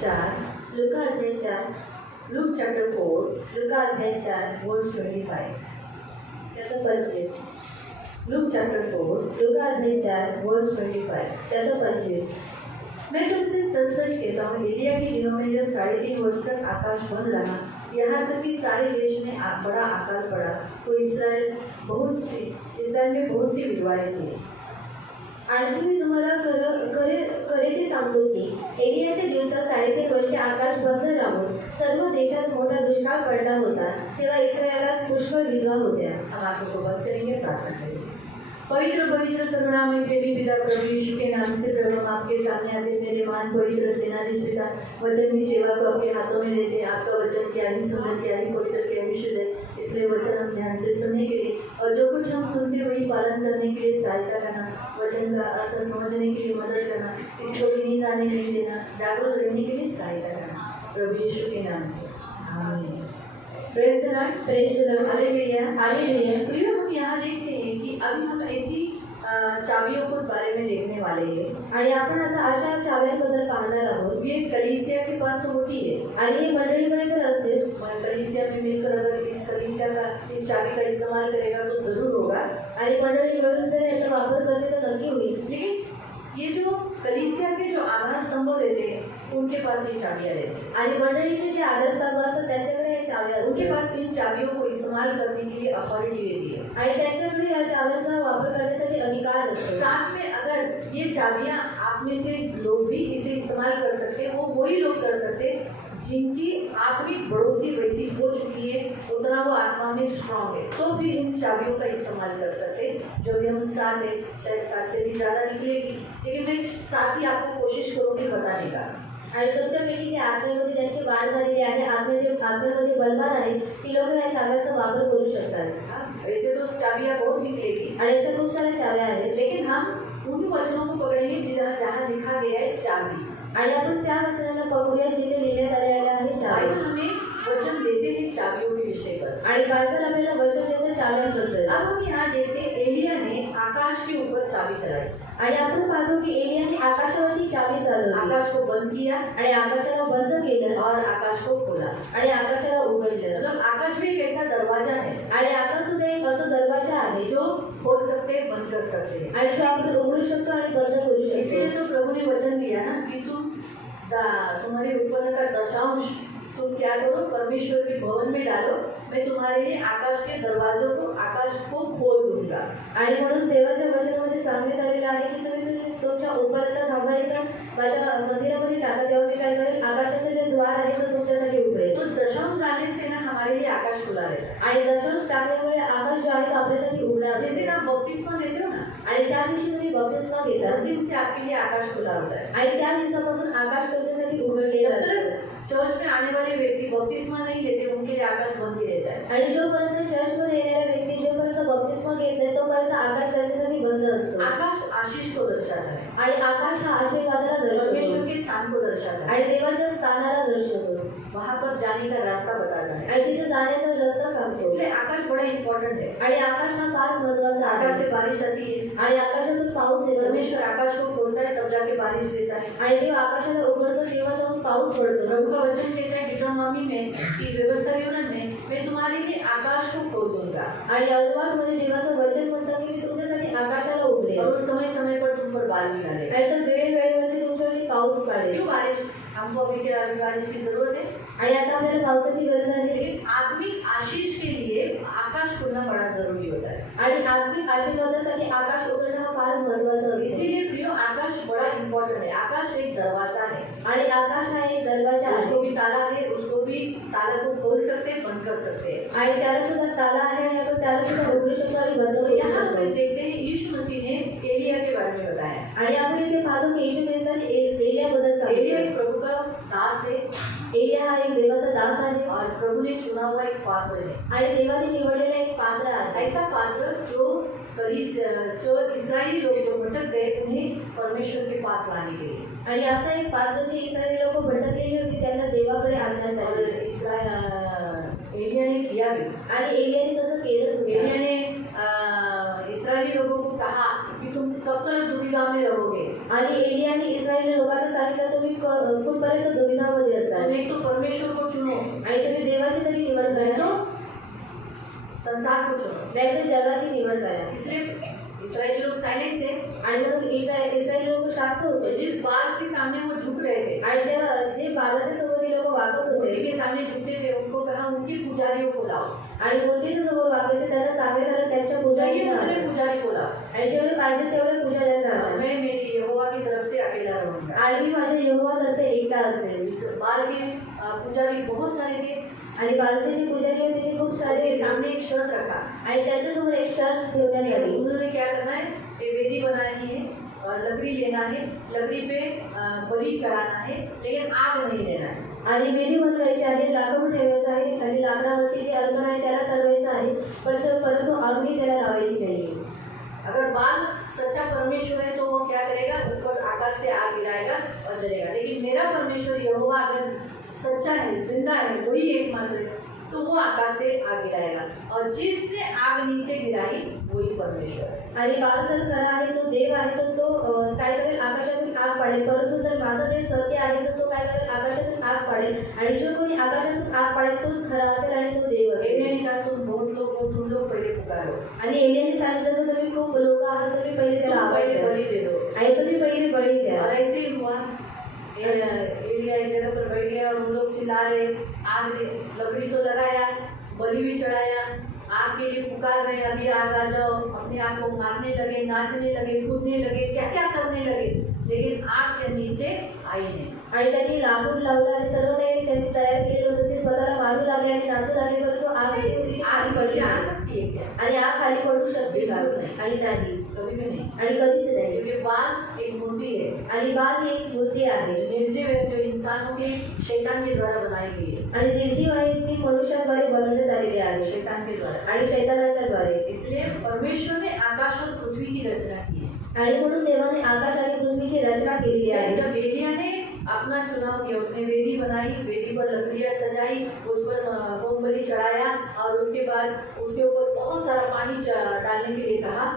4, Luca अध्याय 4, look chapter 4, Luca अध्याय 4 वर्स 25 त्याचं 25, लूक चैप्टर 4, लुका अध्याय 4 वर्स 25 त्याचा 25। मैं तुमसे सच सच कहता हूँ, एलिया के दिनों में जब 3.5 वर्ष तक आकाश बंद रहा, यहाँ तक कि सारे देश में बड़ा अकाल पड़ा, तो इसराइल में बहुत सी विधवाएं थी। आणखी मी तुम्हाला खरे ते सांगतो की एलियाच्या दिवसात 3.5 वर्षे आकाश बंद राहून सर्व देशात मोठा दुष्काळ पडला होता, तेव्हा इस्रायलात पुष्कळ विधवा होत्या। अब आपको बात करेंगे, प्रार्थना करेंगे। पवित्र पवित्र करुणामय प्रेमी पिता प्रभु यीशु के नाम से प्रभु हम आपके सामने आते मेरे महान पवित्र सेनाधीश पिता, वचन की सेवा को आपके हाथों में देते हैं। आपका वचन क्या ही सुंदर, क्या ही पवित्र, क्या ही शुद्ध है, इसलिए वचन हम ध्यान से सुनने के लिए और जो कुछ हम सुनते वही पालन करने के लिए सहायता करना, वचन का अर्थ समझने के लिए मदद करना, किसी को भी नींद आने नहीं देना, जागरूक रहने के लिए सहायता करना, प्रभु यीशु के नाम से आमीन। Praise the Lord, praise the Lord, hallelujah, hallelujah. प्रिय, हम यहाँ देखते हैं कि अभी हम ऐसी चाबियों के बारे में देखने वाले हैं आणि आपण आता अशा चाव्यांबद्दल पाहणार आहोत। ये कलीसिया के पास होती है आणि ये मंडळीपर्यंत असते। कलीसिया में मिलकर अगर इस चाबी का इस्तेमाल करेगा तो जरूर होगा आणि मंडळी मिळून जर याचा वापर करते तो नक्की होईल। लेकिन ये जो कलीसिया के जो आधार स्तंभ रहते हैं उनके पास ये चाबियाँ रहती हैं आणि मंडळीचे जे आधार स्तंभ असतात त्यांच्याकडे ये चाबियाँ, उनके पास इन चाबियों को इस्तेमाल करने के लिए अथॉरिटी रहती है आणि त्यांच्याकडे या चाबियांचा वापर करण्यासाठी अधिकार असतो। साथ में अगर ये चाबियाँ आप में से लोग भी इसे इस्तेमाल कर सकते हैं, वो वही लोग कर सकते हैं जिनकी आत्मिक बढ़ोतरी वैसी हो चुकी है, उतना वो आत्मा में स्ट्रांग है, तो भी इन चाबियों का इस्तेमाल कर सकते हैं। जो भी हम 7 है, शायद 7 से भी ज़्यादा निकलेगी, लेकिन मैं 7 ही आपको कोशिश करूँगी बताने का। आणि तुमच्यापैकी जे आत्मेमध्ये ज्यांची वाढ झालेली आहे, आत्मेमध्ये बलवान आहे, ती लोक या चाव्याचा वापर करू शकतात। वैसे तो चाबियाँ बहुत निकलेगी आणि अशा खूप साऱ्या चाव्या आहेत, लेकिन हम उन वचनों को पकड़ेंगे जहाँ लिखा गया है चाबी, आणि आपण त्या वचनाला पकडूया जिथे लिहिण्यात आलेला आहे चावी। हमें वचन देते हैं चाबियों के विषय पर आणि बाइबल आपल्याला वचन देते चाव्यांबद्दल। अब हम यहाँ देखते हैं एलिया ने आकाश के ऊपर चाबी चलाई आणि आपण पाहतो की एलियाने आकाशावरती चाबी चालवली, आकाश को बंद किया आणि आकाशाला बंद केलं और आकाश को खोला आणि आकाशाला उघडलं। मतलब आकाश भी एक ऐसा दरवाजा है आणि आकाश सुद्धा एक असा दरवाजा आहे जो खोल सकते हैं, बंद कर सकते हैं आणि जो आपण उघडू शकतो आणि बंद करू शकतो। इसलिए तो प्रभु ने वचन दिया ना कि तुम्हारे उत्पन्न का दशांश तुम क्या करो, परमेश्वर के भवन में डालो, मैं तुम्हारे लिए आकाश के दरवाजों को, आकाश को खोल दूंगा। आणि म्हणून देवाच्या वचनामध्ये सांगण्यात आलेलं आहे की तुम्ही तुमच्या उत्पन्नाचा भागाचा माझ्या मंदिरामध्ये टाका, तेव्हा मी काय करेल, आकाशाचे जे द्वार आहे ते तुमच्यासाठी उघडेल। तो दशांश डालने से ना हमारे लिए आकाश खुला रहता है आणि दशांश टाकल्यामुळे आकाश जो आहे तो आपल्यासाठी उघडा असतो। जैसे आप बपतिस्मा लेते हो ना, आणि ज्या दिवशी तुम्ही बपतिस्मा घेता उस दिन से आपके लिए आकाश खुला होता है आणि त्या दिवसापासून आकाश तुमच्यासाठी उघडलेलं असतं। चर्च में आने वाले व्यक्ति बपतिस्मा नहीं लेते, उनके लिए आकाश बंद ही रहता है आणि जोपर्यंत चर्चमध्ये येणारे व्यक्ती जोपर्यंत बपतिस्मा घेत नाही तोपर्यंत आकाश त्यांच्यासाठी बंद असतो। आकाश आशीष को दर्शाता है आणि आकाश हा आशीर्वादाला दर्शवतो, परमेश्वर के स्थान को दर्शाता है आणि देवाच्या स्थानाला दर्शवतो, वहाँ पर जाने का रास्ता बताता है आणि तिथे जाण्याचा रस्ता सांगतो। इसलिए आकाश बड़ा इम्पोर्टेंट है आणि आकाश हा फार महत्त्वाचा आहे। आकाश से बारिश आती है आणि आकाशातून पाऊस येतो, परमेश्वर आकाश को खोलता है तब जाके बारिश देता है आणि देव आकाशाला उघडतो तेव्हा जाऊन पाऊस पडतो। प्रभु का वचन कहता है डिट्रोनॉमी में कि व्यवस्था विवरण में मैं तुम्हारे लिए आकाश को खोल दूंगा आणि अनुवादमध्ये देवाचं वचन म्हणतं की मी तुमच्यासाठी आकाशाला उघडेल और उस समय पर तुम पर बारिश डालेगा आणि तो वेळेवरती तुमच्यासाठी पाऊस पाडेल। क्यों बारिश? हमको अभी बारिश की जरूरत है आणि आता आपल्याला पावसाची गरज आहे, लेकिन आत्मिक आशीष के लिए आकाश खुलना बड़ा जरूरी होता है आणि आत्मिक आशीर्वादासाठी आकाश उघडणं हा फार महत्त्वाचं असतं। इसीलिए प्रियो आकाश बड़ा इम्पोर्टेंट है। आकाश एक दरवाजा है आणि आकाश हा एक दरवाजा आहे, उसको भी ताला है, उसको भी ताला को खोल सकते हैं, बंद कर सकते हैं आणि त्याला सुद्धा ताला आहे आणि आपण त्याला सुद्धा उघडू शकतो आणि बंद करू शकतो। यहाँ पर देखते हैं यीशु मसीह ने एलिया के बारे में बताया आणि आपण इथे पाहतो की येशू ख्रिस्ताने एलियाबद्दल सांगितलं। एलिया एक प्रभु का दास है, एलिया हा एक देवाचा दास आहे और प्रभु ने चुना हुआ एक पात्र है आणि देवाने निवडलेला एक पात्र आहे। ऐसा पात्र जो इस्राएली लोग जो भटक गए उन्हें परमेश्वर के पास लाने के लिए आणि असा एक पात्र जे इस्राएली लोक भटकलेली होती त्यांना देवाकडे आणण्यासाठी एलिया ने किया भी आणि एलियाने तसं केलंच। एलिया ने इस्राएली लोगों को कहा कि तुम कब तक दुविधा में रहोगे। आणि एलियाने इस्रायली लोकांना सांगितलं तुम्ही कुठपर्यंत दुविधामध्ये असाल। तुम एक तो परमेश्वर को चुनो आणि तुम्ही देवाची तरी निवड नहीं करा, तो संसार को चुनो। नाही तर जगाची निवड करा। इसलिए इस्राएली लोग साइलेंट थे आणि म्हणून इस्रायली लोक शांत तो होते जिस बाल के सामने वो झुक रहे थे, आणि जे बालाच्या समोर हे लोक वागत मूर्ति होते के सामने झुकते थे, उनको कहा उनकी पुजारियों को लाओ। आणि मूर्तीच्या समोर वागायचे त्यांना सांगण्यात आलं त्यांच्या चाहिए पूजारी उतने पुजारी को लाओ, आणि जेवढे पाहिजे तेवढे पूजा देतात मैं मेरी यहोवा की तरफ से अकेला रहूंगा। आणि मी माझ्या यहोवातर्फे एकटा असेल। इस बाल के पुजारी बहुत सारे थे, आणि बालचे जे पुजारी होते ते खूप सारे उनके सामने एक शर्त रखा, आणि त्यांच्यासमोर एक शर्त ठेवण्यात आली। उन्होंने क्या करना है, ये वेदी बनानी है, लकड़ी लेना है, लकड़ी पे बलि चढ़ाना है, लेकिन आग नहीं देना है। आणि वेदी बनवायची आहे, लाकूड ठेवायचं आहे आणि लाकडावरती जे अर्पण आहे त्याला चढवायचं आहे, परंतु अग्नी त्याला लावायची नाही। अगर बाल सच्चा परमेश्वर है तो वो क्या करेगा, ऊपर आकाश से आग गिराएगा और जलेगा। लेकिन मेरा परमेश्वर यहोवा अगर सच्चा है, जिंदा है, वही एकमात्र है, तो वो आकाश से आग गिराएगा और जिसने आग नीचे गिराई वही परमेश्वर है। आणि बाल जर खरा आहे तो देव आहे तर तो काय करेल, आकाशातून आग पाडेल, परंतु जर माझा देव सत्य आहे तर तो काय करेल, आकाशातून आग पाडेल आणि जो कोणी आकाशातून आग पाडेल तोच खरा असेल आणि तो देव असेल। एलिया ने कहा तुम बहुत लोग हो, तुम लोग पहले पुकारो, आणि एलियाने सांगितलं तर तुम्ही खूप लोक आहात, तुम्ही पहिले त्याला तुम आवाज पहले द्या बलि दे दो। आणि तुम्ही पहिले बळी द्या। और ऐसे ही हुआ, एलिया एक जगह पर बैठ गया और उन लोग चिल्ला रहे, आग दे, लकड़ी तो लगाया, बलि भी चढ़ाया, आग के लिए पुकार रहे, अभी आग आ जाओ, अपने आप को मारने लगे, नाचने लगे, कूदने लगे, क्या क्या करने लगे, लेकिन आग के नीचे आई नहीं। आणि त्यांनी लाकूड लावलं आणि सर्व काही त्यांनी तयार केलेलं होतं ते स्वतःला मारू लागले आणि नाचू लागले, परंतु आग जी आग खाली नीचे पडली आ सकती है क्या? आणि आग खाली पडू शकते का? आणि नाही, कभी भी नहीं, आणि कधीच नाही। क्योंकि बाल एक मूर्ति है, आणि बाल ही एक मूर्ती आहे निर्जीव है, जो इंसानों के शैतान के द्वारा बनाई गई है, आणि निर्जीव आहे ती मनुष्याद्वारे बनवण्यात आलेली आहे शैतान के द्वारा। आणि शैतानाच्या द्वारे। इसलिए परमेश्वर ने आकाश और पृथ्वी की रचना की है। आणि म्हणून देवाने आकाश आणि पृथ्वीची रचना केलेली आहे। जब एलिया ने अपना चुनाव किया, उसने वेदी बनाई, वेदी पर लकड़ियां सजाई, उस पर होम बलि चढ़ाया और उसके बाद उसके ऊपर बहुत सारा पानी डालने के लिए कहा।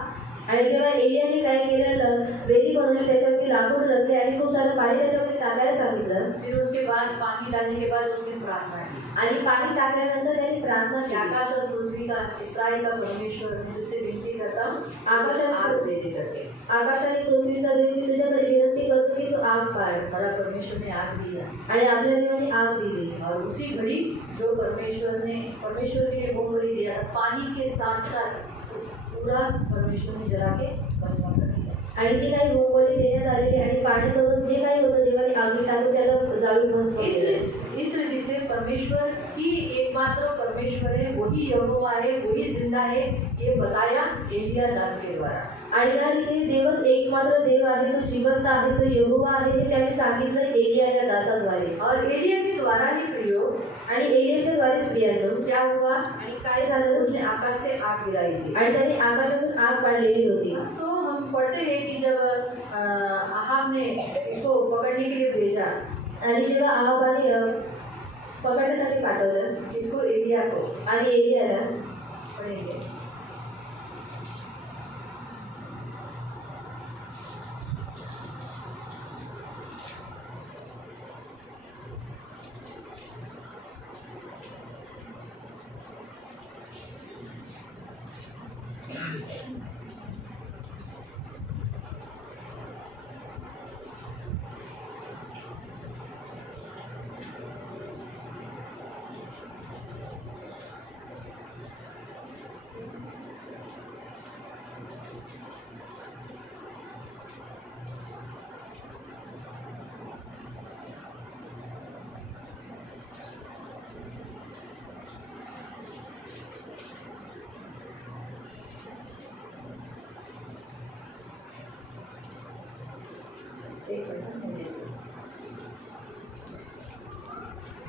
आणि जेव्हा एलियाने काय केलं, वेदी बनवली, त्याच्यावरती लाकूड रचले आणि खूप सारं पाणी त्याच्यावरती टाकायला सांगितलं। फिर उसके बाद पानी डालने के बाद उसने प्रार्थना की, आणि पाणी टाकल्यानंतर त्यांनी प्रार्थना कि केली, आकाश और पृथ्वी का, इस्राएल का परमेश्वर, मैं तुझसे विनती करता हूँ, आकाश और आग दे दे करके। आकाश आणि पृथ्वीचा देव मी तुझ्याकडे विनंती करतो की तू आग पाड। हमारा परमेश्वर ने आग दिया आणि आपल्या देवाने आग दिली और उसी घड़ी जो परमेश्वर के लिए होम बलि दिया, पानी के साथ साथ पूरा परमेश्वर ने जला के भस्म कर दिया। आणि जी काही होमबली देण्यात आलेली आणि पाण्यासोबत जे काही होतं देवाने आगी टाकून त्याला जाळून भस्म केलं। इस रीति से परमेश्वर ही एकमात्र परमेश्वर है, वही यहोवा है, वही जिंदा है, ये बताया एलिया दास के द्वारा। आणि या रीतीने देवच एकमात्र देव आहे, तो जिवंत आहे, तो यहोवा आहे, हे त्याने सांगितलं एलिया या दासाद्वारे। और एलिया के द्वारा ही प्रियो, आणि एलियाच्या द्वारेच प्रियानो क्या हुआ, आणि काय झालं, उसने आकाश से आग गिराई थी। आणि त्याने आकाशातून आग पाडलेली होती। तो हम पढ़ते हैं कि जब आहाब ने इसको पकड़ने के लिए भेजा, आणि जेव्हा आहाबाने पकडण्यासाठी पाठवलं इसको एलिया को, आणि एलियाला पढ़ेंगे।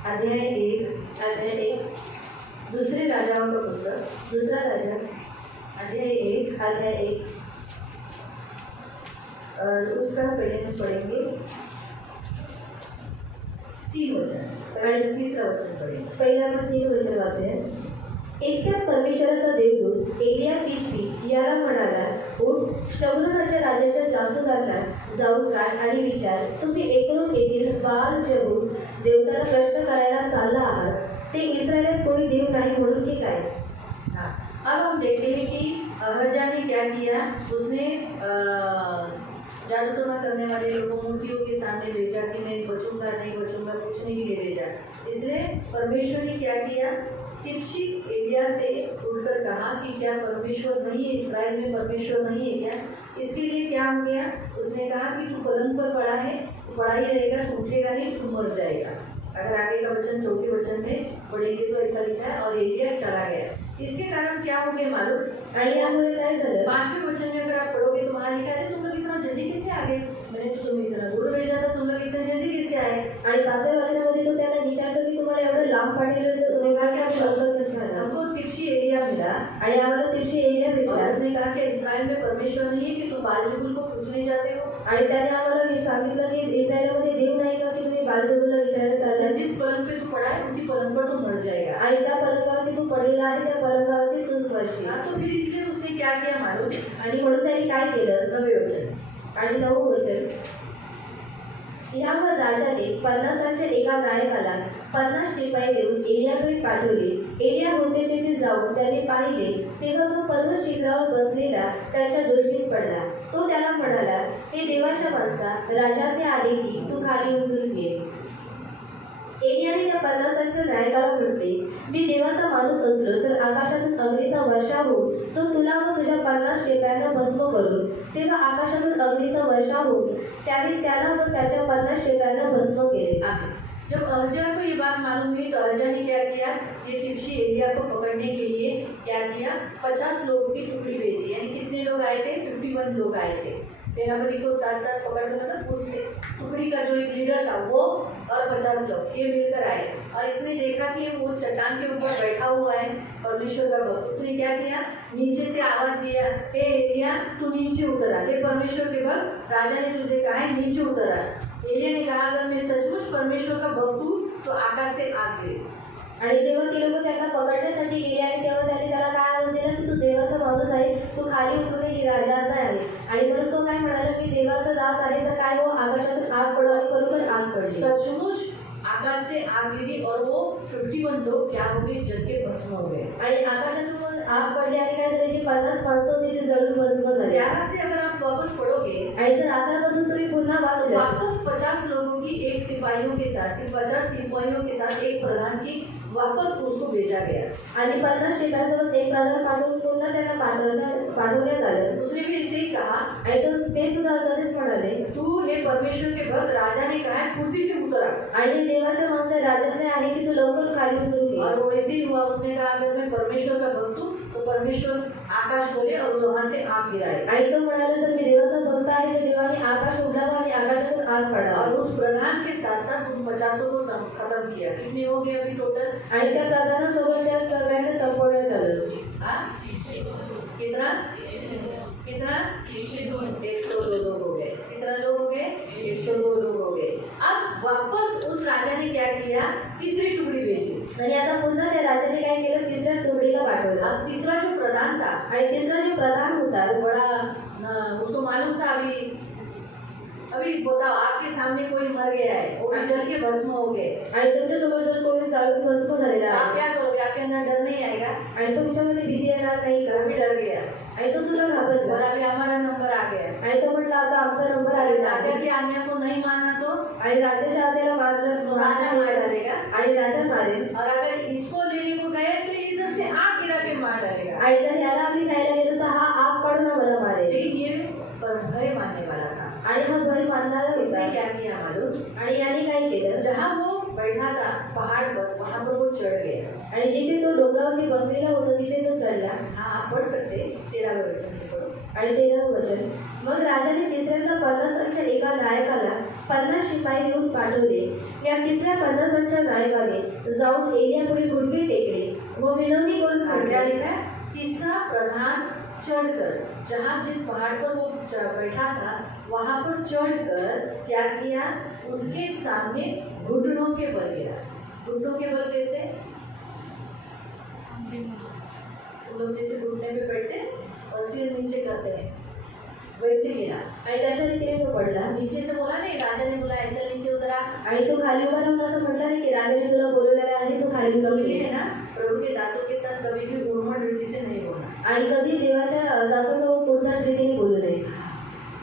अध्याय 1 दूसरे राजाओं का पुस्तक, दूसरा राजा अध्याय 1 और उसका पहले हम पढ़ेंगे 3 वचन, पहले 3रा वचन पढ़ेंगे। पहिले आपण 3 वचन वाचूया। इतक्यात परमेश्वराचा देवदूत एलिया तिशबी याला म्हणाला, उठ, शमुनाच्या राजाच्या जासूदांना जाऊन काढ आणि विचार, तुम्ही एकूण येथील बाल जबूर देवताला प्रश्न करायला चालला आहात, ते इस्रायलात कोणी देव नाही म्हणून की काय? हाँ, अब हम देखते हैं कि अहज्या ने क्या किया। उसने जादू टोना करने वाले लोगों मूर्तियों के सामने भेजा कि मैं बचूंगा नहीं बचूंगा, कुछ नहीं लिए भेजा। इसलिए परमेश्वर ने क्या किया, तिप्शी एलिया से उठकर कहा कि क्या परमेश्वर नहीं है, इस्राएल में परमेश्वर नहीं है क्या? इसके लिए क्या हो गया, उसने कहा कि तू पलंग पर पड़ा है, पड़ा ही रहेगा, तू उठेगा नहीं, तू मर जाएगा। अगर आगे का वचन 4 वचन में पढ़ेंगे तो ऐसा लिखा है, और एलिया चला गया। इसके कारण क्या हो गया मालूम? आणि यामुळे काय झालं? 5वें वचन में अगर आप पढ़ोगे तो वहाँ लिखा है, तुम लोग इतना जल्दी कैसे आ गए? मैंने तो तुम्हें इतना दूर भेजा था, तुम लोग इतने जल्दी कैसे आए? आणि 5व्या वचनामध्ये तो त्यांना विचारतो की तुम्हाला एवढं लांब पाठवलं तर तुम्ही काय काय लवकर कसं आला? हमको तिप्शी एलिया मिला, आणि आम्हाला तिरशी एरिया और भेटला उसने कहा कि इस्राएल में परमेश्वर नहीं है कि तुम बालजबूल को पूजने जाते हो। आणि त्याने आम्हाला सांगितलं की इस्रायलमध्ये देव नाही का की तुम्ही बालजबूला विचारायला चालला, जिस पलंग पे तू पड़ा है उसी पलंग पर तू मर जाएगा। आणि ज्या पलंगावरती तू पडलेला आहे त्या पलंगावरती तूच मरशील। हाँ, तो फिर इसलिए उसने क्या किया मालूम? आणि म्हणून त्यांनी काय केलं? 9वें वचन, आणि 9वं वचन, यावर राजाने 50 एका नायकाला 50 शिपाई देऊन एलियाकडे पाठवले। एलिया होते तेथे जाऊन त्याने पाहिले, तेव्हा तो पर्वत शिखरावर बसलेला त्यांच्या दृष्टीस पडला। तो त्याला म्हणाला, हे देवाच्या माणसा, राजाने आले की तू खाली उतरून घे। एलियाने त्या 50 नायकाला म्हटले, मी देवाचा माणूस असलो तर आकाशातून अग्नीचा वर्षाव होऊन तो तुला व तुझ्या 50 शिपायांना भस्म करून, तेव्हा आकाशातून अग्नीचा वर्षाव होऊन त्याने त्याला व त्याच्या 50 शिपायांना भस्म केले। जब अहज्या को ये बात मालूम हुई तो अहज्या ने क्या किया, ये तिप्शी एलिया को पकड़ने के लिए क्या किया, 50 लोगों की टुकड़ी भेजी। यानी कितने लोग आए थे? 51 लोग आए थे। सेनापति को साथ साथ पकड़ कर, मतलब उससे टुकड़ी का जो एक लीडर था वो और 50 लोग ये मिलकर आए, और इसने देखा कि वो चट्टान के ऊपर बैठा हुआ है परमेश्वर का भक्त। उसने क्या किया, नीचे से आवाज दिया, हे एलिया तू नीचे उतर आ। हे परमेश्वर के भक्त, राजा ने तुझे कहा है नीचे उतर आ। एलिया ने कहा, अगर मैं सचमुच परमेश्वर का भक्त हूँ तो आकाश से आग गिरे। आणि जेव्हा ते लोक त्याला पकडण्यासाठी गेले आणि तेव्हा त्यांनी त्याला काय आवाज दिला की तू देवाचा माणूस आहे, तू खाली उतरून ही राजाचा आहे। आणि म्हणून तो काय म्हणाला की देवाचा दास आहे तर काय हो, आकाशातून आग पडो, आणि खरोखर आग पडली। सचमुच आकाश से आग गिरी और वो 51 लोग क्या हो गए, जल के भस्म हो गए। आणि आकाशातून आग पडली आणि काय झाले, जी 50 माणसं होती ती जळून भस्म झाली। 11 से अगर आप वापस पढ़ोगे, आणि जर 11 पासून तुम्ही पुन्हा वाचलं, वापस 50 लोगों की एक सिपाहियों के साथ, 50 सिपाहियों के साथ एक प्रधान की वापस उसको भेजा गया। आणि 50 शिपायांसोबत एक प्रधान पाठवून पुन्हा त्यांना पाठवण्यात आलं। उसने भी ऐसे ही कहा, आणि ते सुद्धा तसेच म्हणाले, तू हे परमेश्वर के भक्त, राजा ने कहा है फुर्ती से उतर आ। आणि देवाच्या माणसा राजाने आहे की तू लवकर खाली उतरून घे। और वो ऐसे ही हुआ। उसने कहा, अगर मैं परमेश्वर का भक्त हूँ तो परमेश्वर आकाश खोले और वहाँ से आग गिराए। आणि तो म्हणाला, जर मी देवाचा भक्त आहे तर देवाने आकाश उघडावा आणि आकाशातून आग पडावा। और उस प्रधान के साथ साथ उन 50 को खत्म किया। कितने हो गए अभी टोटल? आणि त्या प्रधानासोबत त्या सगळ्यांना संपवण्यात आलं। कितना कितना 102 लोग हो गए। कितना लोग हो गए? 102 लोग हो गए। अब वापस उस राजा ने क्या किया, तीसरी टुकड़ी भेजी। आणि आता पुन्हा त्या राजाने काय केलं, तिसऱ्या टुकडीला पाठवलं। अब तीसरा जो प्रधान था, आणि तिसरा जो प्रधान होता वो बड़ा उसको मालूम था, अभी बताओ आपके सामने कोई मर गया है, वो भी जल के भस्म हो गए, आणि तुमच्यासमोर जर कोणी जाळून भस्म झालेला आप आहे, क्या करोगे? आपके अंदर डर नहीं आएगा? आणि तुमच्यामध्ये भीती येणार नाही का? वो भी डर गया आणि तो सुद्धा घाबरला। और अभी हमारा नंबर आ गया। आणि तो म्हटला, आता आमचा नंबर आलेला आहे। राजा की आज्ञा को नहीं माना तो आणि राजाच्या आज्ञेला मारलं तो राजा मार डालेगा, आणि राजा मारेल। और अगर इसको लेने को गए तो इधर से आग गिरा के मार डालेगा। आणि जर याला आम्ही खायला गेलो तर हा आग पाडून आम्हाला मारेल। लेकिन ये पर भय मानने वाला था। आणि हा भय मानणारा इसने होता। क्या किया मालूम? आणि याने काय केलं, जहाँ वो बैठा था पहाड़ पर, वहाँ पर वो चढ़ गया। आणि जिथे तो डोंगरावरती बसलेला होता तिथे तो चढला। हाँ, आप पढ़ सकते 13वें वचन से पढ़ो। आणि 13वं वचन, मग राजाने तिसऱ्यांदा 50 एका नायकाला 50 शिपाई देऊन पाठवले। या तिसऱ्या 50 नायकाने जाऊन एलियापुढे गुडघे टेकले व विनवणी करून क्या म्हटले, लिखा है? तीसरा प्रधान चढ़कर, जहाँ जिस पहाड़ पर वो बैठा था वहाँ पर चढ़कर क्या किया, उसके सामने घुटनों के बल गिरा। घुटनों के बल कैसे? तुम लोग जैसे घुटने पे बैठते और सिर नीचे करते हैं, वैसे गेला आणि त्याच्या रीतीने तो पडला नीचे से बोला नहीं, राजा ने बोला चल नीचे उतरा। आणि तो खाली उभा राहून असं म्हटलं नाही की राजाने तुला बोलवलेला आहे तू खाली उतरून कभी ये. है ना, प्रभु के दासों के साथ कभी भी उर्मट रीति से नहीं बोलना। आणि कधी देवाच्या दासासोबत कोणत्या रीतीने बोलू नये.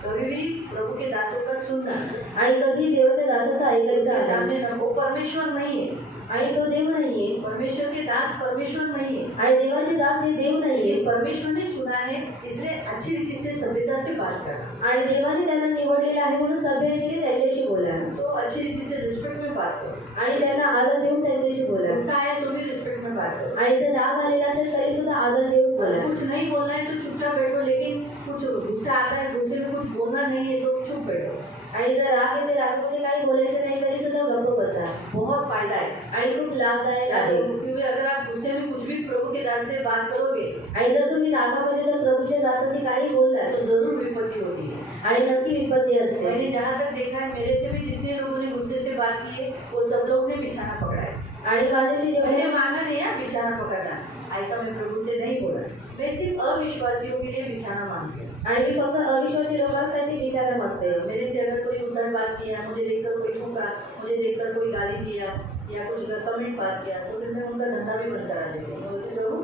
कभी भी प्रभु के दासों का सुनना, आणि कधी देवाच्या दासाचं ऐकायचं आहे. सामने ना, वो परमेश्वर नहीं है। आणि तो देव नाहीये. परमेश्वर के दास परमेश्वर नहीं है। आणि देवाचे दास हे देव नाहीये. परमेश्वर ने चुना है, इसलिए अच्छी रीति से सभ्यता से बात करना। आणि देवाने त्यांना निवडलेले आहे म्हणून सभ्य रीतीने त्यांच्याशी बोला. तो अच्छी रीति से रिस्पेक्ट में बात करो। आणि त्यांना आदर देऊन त्यांच्याशी बोला. गुस्सा आया तो भी रिस्पेक्ट में बात करो। आणि जर राग आलेला असेल तरी सुद्धा आदर देऊन बोला. कुछ नहीं बोलना है तो चुपचाप बैठो, लेकिन कुछ गुस्सा आता है, गुस्से में कुछ बोलना नहीं है तो चुप बैठो। आणि जर राग येते रागामध्ये काही बोलायचं नाही तरी सुद्धा गप्प बसा. बहुत फायदा है। आणि खूप लाभदायक आहे. क्योंकि अगर आप गुस्से में कुछ भी प्रभु के दास से बात करोगे आणि जर तुम्ही रागामध्ये जर प्रभूच्या दासाशी काही बोलला तो जरूर विपत्ति होती है। आणि नक्की विपत्ती असते. मैंने जहाँ तक देखा है, मेरे से भी जितने लोगों ने गुस्से से बात की है वो सब लोग ने बिछाना पकड़ा है। आणि माझ्याशी मैंने जेव्हा मांगा नहीं है बिछाना पकड़ना, ऐसा मैं प्रभु से नहीं बोला। मैं सिर्फ अविश्वासियों के लिए बिछाना मांगती हूँ। आणि मी फक्त अविश्वासी लोकांसाठी विचारा मागते. मेरे से अगर कोई उद्धड़ बात किया, मुझे देखकर कोई ठोका, मुझे देखकर कोई गाली दिया या कुछ कमेंट पास किया तो फिर मैं उनका धंधा भी बंद करा देती हूँ। मैं बोलती प्रभु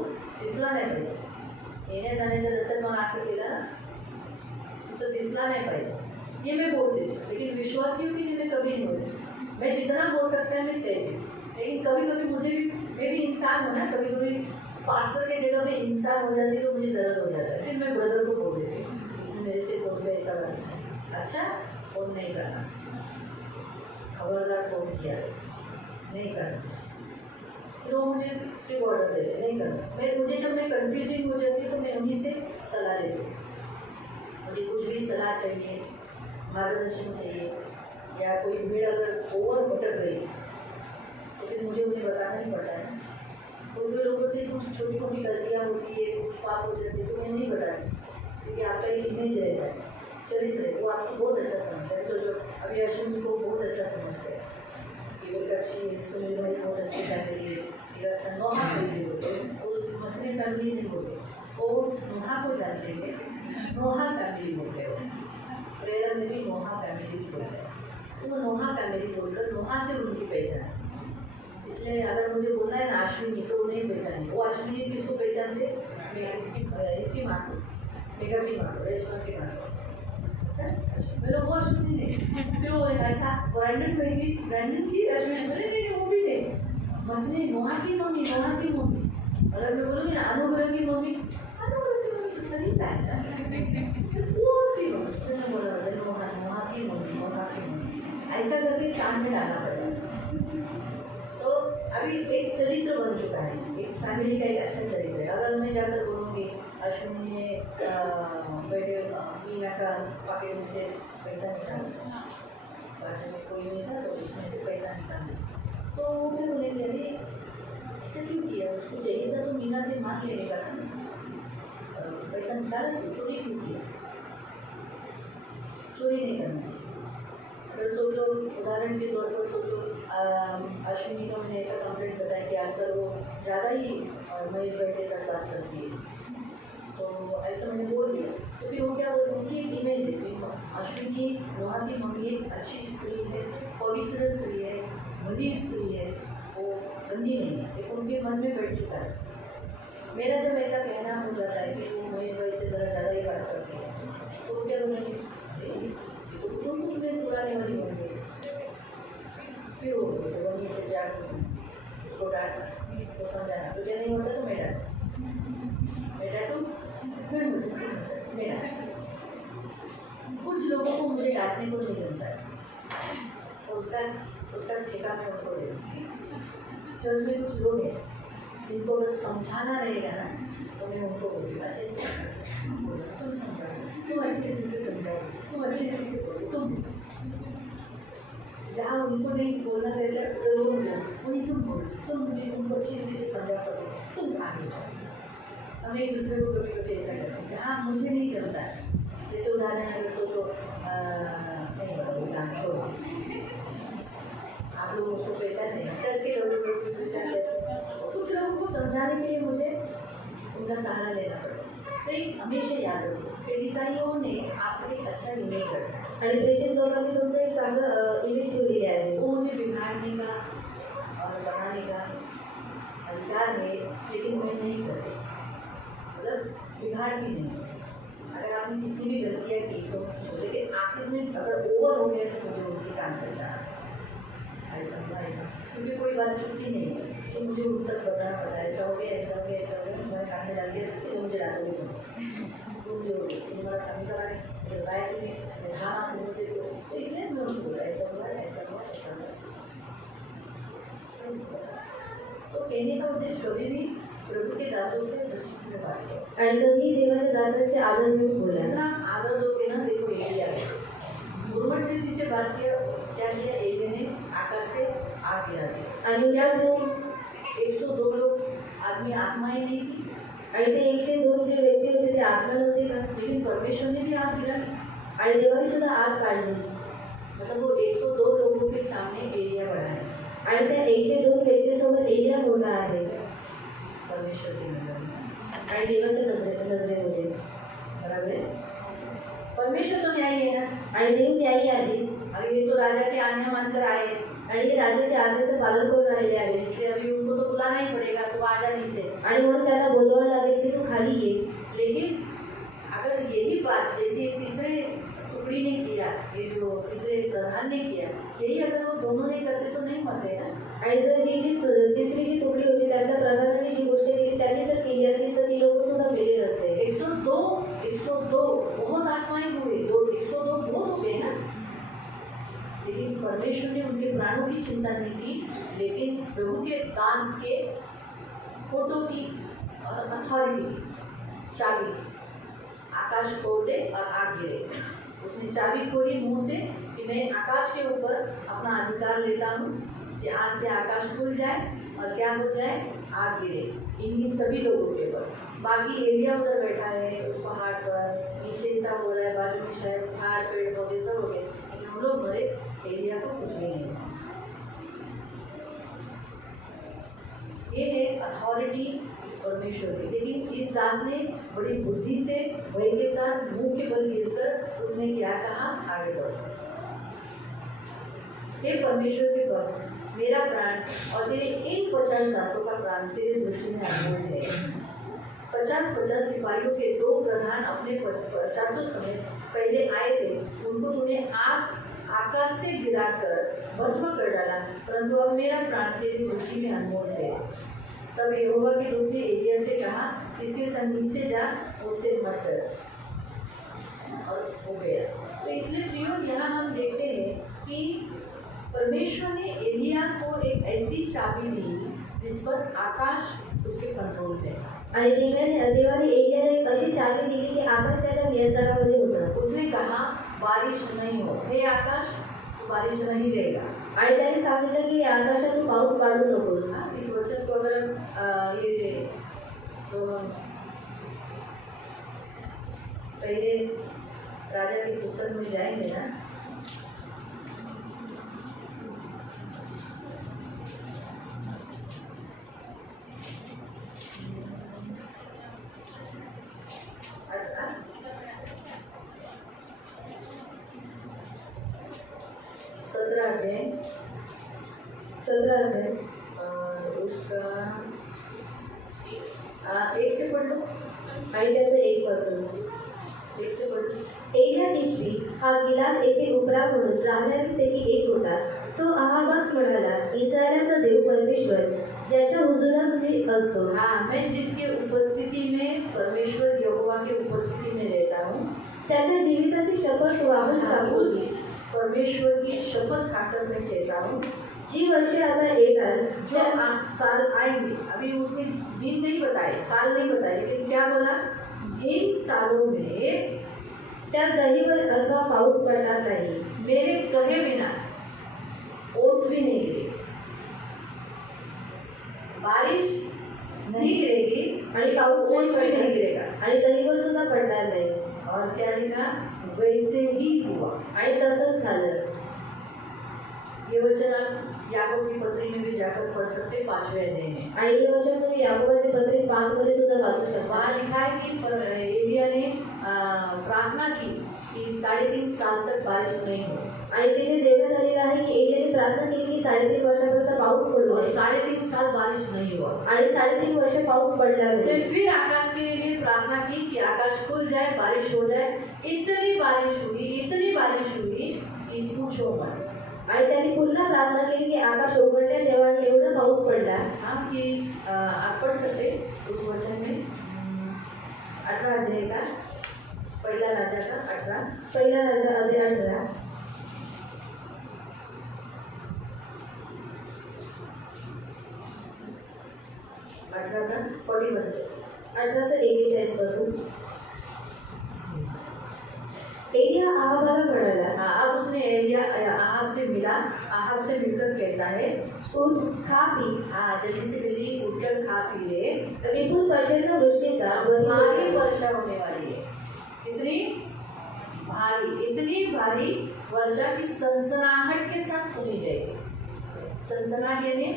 दिसला नाही पाहिजे, येण्या जाण्याच्या रस्त्यात मग असं केलं ना तो दिसला नहीं पाहिजे, ये मैं बोलती हूँ। लेकिन विश्वासियों के लिए मैं कभी नहीं बोलती। मैं जितना बोल सकता है मैं सही हूँ, लेकिन कभी कभी मुझे भी, मैं भी इंसान हूँ ना, कभी कभी पास्टर के जगह में इंसान हो जाती है तो मुझे दर्द हो जाता है। फिर मैं ब्रदर को बोल देती हूँ, इसने मेरे से फोन पे ऐसा करना, अच्छा फोन नहीं करना, खबरदार फोन किया नहीं करना। फिर वो मुझे स्ट्रिक्ट ऑर्डर दे दे नहीं करना। मुझे जब मैं कंफ्यूजिंग हो जाती है तो मैं उन्हीं से सलाह लेती हूँ। मुझे कुछ भी सलाह चाहिए, मार्गदर्शन चाहिए, या कोई भीड़ अगर ओवर भटक गई तो फिर मुझे उन्हें बताना ही पड़ता है। कोई भी लोगों से कुछ छोटी छोटी गलतियाँ होती है, कुछ पाप हो जाते हैं तो मैं नहीं बताती, क्योंकि आपका एक इमेज रहता है, चरित्र है, वो आपको बहुत अच्छा समझता है। जो अभी अश्विनी को बहुत अच्छा समझते हैं, एक अच्छी सुनील भाई बहुत अच्छी फैमिली है, एक अच्छा नोहा फैमिली होते हैं, और मुस्लिम फैमिली नहीं होते, वो नोहा को जानते हैं, नोहा फैमिली बोलते हैं, प्रेरक में भी नोहा फैमिली बोलते हैं। तो वो नोहा फैमिली बोलकर नोहा से उनकी पहचान है। इसलिए अगर मुझे बोलना है ना अश्विनी तो नहीं पहचाने, वो अश्विनी किसको पहचानते, मैं इसकी माँ को, मेघा की माँ को, रेशमा की माँ को। अच्छा मैं लोग वो अश्विनी नहीं, फिर वो अच्छा ब्रांडन की अश्विनी बोले नहीं वो भी नहीं, मसले नोहा की मम्मी, नोहा की मम्मी। अगर मैं बोलूँगी ना अनुग्रह की मम्मी, अनुग्रह की मम्मी तो सही था वो सी मम्मी बोला नोहा की मम्मी, नोहा की मम्मी, ऐसा करके काम में डालना पड़ेगा। तो अभी एक चरित्र बन चुका है, इस फैमिली का एक अच्छा चरित्र है। अगर मैं जाकर बोलूँगी अश्विनी ने बेटे मीना का पॉकेट में से पैसा निकाला, पैसे में कोई नहीं था तो उसमें से पैसा निकाला, तो वो फिर बोलेंगे अरे ऐसा क्यों किया, उसको चाहिए था तो मीना से मांग लेगा ना, पैसा निकाला तो चोरी क्यों किया, चोरी नहीं करना चाहिए। अगर सोचो उदाहरण के तौर पर सोचो अश्विनी का मैंने ऐसा कंप्लेंट बताया कि आजकल वो ज़्यादा ही महेश भाई के साथ बात करती है, तो ऐसा मैंने बोल दिया तो फिर वो क्या बोल उनकी एक इमेज है, अश्विनी नोहा की मम्मी एक अच्छी स्त्री है, पवित्र स्त्री है, भली स्त्री है, वो गंदी नहीं है, लेकिन उनके मन में बैठ चुका है। मेरा जब ऐसा कहना हो जाता है कि वो महेश भाई से ज़रा ज़्यादा ही बात करती है तो वो क्या बोलेंगे तुम तुम्हें पुराने वाली होंगे, फिर वो उसे वहीं से जाकर उसको डांटना, उसको समझाना, तुझे नहीं होता तो मैं डांटूँ, मैं डांट। कुछ लोगों को मुझे डांटने को नहीं जमता है और उसका ठेका मैं उनको दे दूँगी। चर्च में कुछ लोग हैं जिनको अगर समझाना रहेगा ना तो मैं उनको बोलूँगा अच्छा तुम समझाओ, तुम अच्छी तरीके से समझाओ, तुम अच्छी तरीके से बोलो, तुम जहाँ उनको नहीं बोलना रहता है तो लोग वही तुम बोलो, तुम मुझे उनको अच्छी तरीके से समझा सको, तुम आगे बढ़ो। हम एक दूसरे को कभी कभी ऐसा करते हैं जहाँ मुझे नहीं चलता है। जैसे उदाहरण अगर सोचो नहीं बताओ छोड़ो, आप लोग उसको पहचानते हैं, चर्च के लोगों को पहचान लेते हैं, कुछ लोगों को समझाने के लिए मुझे उनका सहारा लेना पड़ता है। ते हमेशा याद रखो, पेलिकाईयों ने आपको एक अच्छा इमेज रखा है आणि प्रेषित लोकांनी तुमचं एक चांगलं इमेज ठेवलेली आहे. वो मुझे बिगाड़ने का और बनाने का अधिकार है, लेकिन मैं नहीं करती, मतलब बिगाड़ती नहीं. अगर आपने कितनी भी गलतियाँ की तो लेकिन आखिर में अगर ओवर हो गया तो मुझे उनके काम कर जाना ऐसा, क्योंकि कोई बात छुट्टी नहीं है तो मुझे उन तक बताना पड़ता है, ऐसा हो गया ऐसा हो गया ऐसा हो गया. मैंने काम में डाल दिया तो मुझे डाल दोगे तुम्हारा समीकरण मुझे बताया तुम्हें ध्यान आप मुझे तो इसलिए मैं उनको बोला ऐसा हुआ ऐसा हुआ ऐसा हुआ. तो कहने का उद्देश्य कभी भी प्रभु के दासों से दृष्टि में बात करो. आणि कधी देवाच्या दासांचे आदर घेऊन बोला. जितना आदर दोगे ना, देखो एलिया गुरमट प्रीति से बात किया, क्या किया एलिया ने आकाश से आग गिरा दी. आणि क्या वो 102 लोग आदमी आत्माएं नहीं थी, आणि ते 102 जे व्यक्ती होते ते आत्मा नव्हते का? लेकिन परमेश्वर ने भी आग गिराई. आणि देवाने सुद्धा आग काढली. मतलब वो 102 लोगों के सामने एलिया बढ़ा है आणि त्या 102 व्यक्तीसोबत एलिया मोठा आहे परमेश्वर की नजर में. आणि देवाच्या नजरेमध्ये. बराबर है, परमेश्वर तो न्यायी है ना. आणि देव न्यायी आहे. अब ये तो राजा की आज्ञा मानकर आए, आणि ते राजाचे आज्ञेचं पालन करून आलेले आहे. इसलिए अभी उनको तो बुलाना ही पड़ेगा, तो आ जा नीचे. आणि म्हणून त्यांना बोलवावं लागेल की तू खाली ये. लेकिन अगर यही बात जैसे तीसरे टुकड़ी ने किया, ये जो तीसरे प्रधान ने किया, यही अगर वो दोनों नहीं करते तो नहीं मरते ना. आणि जर ही जी तिसरी जी तुकडी होती त्यांच्या प्रधानाने जी गोष्ट केली त्यांनी जर केली असती तर ती लोक सुद्धा मेले नसते. 102 बहुत आत्माएं हुए, 102 बहुत हो गए ना. लेकिन परमेश्वर ने उनके प्राणों की चिंता नहीं की, लेकिन प्रभु के दास के फोटो की और अथॉरिटी की चाबी, आकाश खोल दे और आग गिरे. उसने चाबी खोली मुंह से कि मैं आकाश के ऊपर अपना अधिकार लेता हूँ कि आज से आकाश खुल जाए और क्या हो जाए, आग गिरे इन्हीं सभी लोगों के ऊपर. बाकी एरिया उधर बैठा है उस पहाड़ पर, नीचे ऐसा हो रहा है, बाजू में शायद पहाड़ पेड़ पौधे सब हो गए, लेकिन हम लोग मरे, एरिया को कुछ भी नहीं हुआ. ये है अथॉरिटी परमेश्वर की. लेकिन इस दास ने बड़ी बुद्धि से भय के साथ मुंह के बल गिरकर उसने क्या कहा, आगे बढ़ो. हे परमेश्वर के भक्त, मेरा प्राण और तेरे इन 50 दासों का प्राण तेरे दृष्टि में अनमोल है. 50 सिपाहियों के 2 प्रधान अपने 50 समेत पहले आए थे, उनको तूने आकाश से गिराकर भस्म कर डाला, परंतु अब मेरा प्राण तेरी दृष्टि में अनमोल है. तब यहोवा के दूत ने एलिया से कहा, इसके संग नीचे जा, उससे मत डर. और हो गया. तो इसलिए प्रियो यहाँ हम देखते हैं कि परमेश्वर ने एलिया को एक ऐसी चाबी दी जिस पर आकाश उसके कंट्रोल में. आणि देवाने एलियाला एक अशी चाबी दिली की आकाश त्याच्या नियंत्रणामध्ये होतं. उसने कहा बारिश नहीं हो, हे आकाश बारिश नहीं देगा. आणि त्याने सांगितलं की आकाशातून पाऊस पाडू नकोस. इस वचन को अगर ये तो पहले राजा की पुस्तक में जाएंगे ना, सत्रह अध्याय उसका 1 से पढ़ लो. आणि त्याचं 1 पासून 1 से पढ़ लो. एलिया तिशबी हा गिलाद येथे उपरा म्हणून राहणाऱ्यांपैकी एक होता. तो अहाबास म्हणाला, इस्रायलाचा देव परमेश्वर ज्याच्या हुजुरात मी असतो. हाँ, मैं जिसके उपस्थिति में परमेश्वर यहोवा के उपस्थिति में रहता हूँ, त्याच्या जीविताची शपथ वाहून सांगतो उस परमेश्वर की शपथ खाकर मैं कहता हूँ, जी वर्षे आता येतात जो साल आएंगे, अभी उसने दिन नहीं बताए, साल नहीं बताए, लेकिन क्या बोला, जिन सालों में त्या दहीवर अथवा पाऊस पडणार नाही, मेरे कहे बिना ओस भी नहीं गिरेगी, बारिश नहीं गिरेगी आणि पाऊस ओस भी नहीं गिरेगा. आणि दहीवर सुद्धा पडणार नाही. और क्या लिखा, वैसे ही हुआ. आणि तसंच झालं. ये वचन आप याकूब की पत्री में भी जाकर पढ़ सकते हैं 5वें अध्याय में। आणि हे वचन तुम्ही याकोबाची पत्री 5 मध्ये सुद्धा वाचू शकता। वहाँ लिखा है कि एलिया ने प्रार्थना की कि 3.5 साल तक बारिश नहीं हो। आणि तिथे देण्यात आलेलं आहे की एलियाने प्रार्थना केली की 3.5 वर्षापर्यंत पाऊस पडू और नये 3.5 साल बारिश नहीं हुआ। आणि 3.5 वर्ष पाऊस पडला नाही। फिर आकाश के लिए प्रार्थना की कि आकाश खुल जाए, बारिश हो जाए। इतनी बारिश हुई कि पूछो मत। आणि त्यांनी पुन्हा प्रार्थना केली की आकाश उघडले तेव्हा एवढा पाऊस पडला। हाँ कि आप पढ़ सकते उस वचन में 18 अध्याय का पहिला राजा का 18 पहिला राजा अध्याय 18 का 40 वर्ष 18 से 41 पासून। एलिया आहाबाला म्हणाला, हाँ, अब उसने एलिया आहाब से मिला। आहाब से मिलकर कहता है उठ खा पी, हाँ जल्दी से जल्दी उठकर खा पी ले, विपुल पर्जन्य वृष्टीचा भारी वर्षा होने वाली है। इतनी भारी वर्षा की सनसनाहट के साथ सुनी जाएगी। सनसनाहट यानी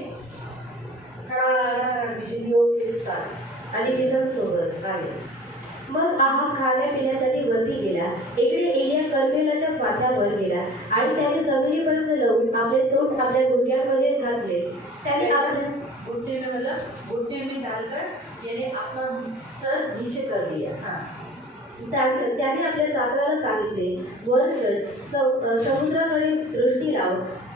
खड़ाखड़ बिजलियों के साथ आणि विजांसोबत आहे। मग आहाब खाण्या पिण्यासाठी वरती गेला। इकडे एलिया कर्मेलाच्या माथ्यावर गेला आणि त्याने जमिनीपर्यंत लावून आपले तोंड आपल्या गुडघ्यांमध्ये घातले। त्याने आपल्या घुटने में मतलब घुटने में डालकर यानी अपना सर नीचे कर दिया। हाँ त्याने आपल्या चाकराला सांगितले, वर चढ, समुद्राकडे दृष्टी लाव।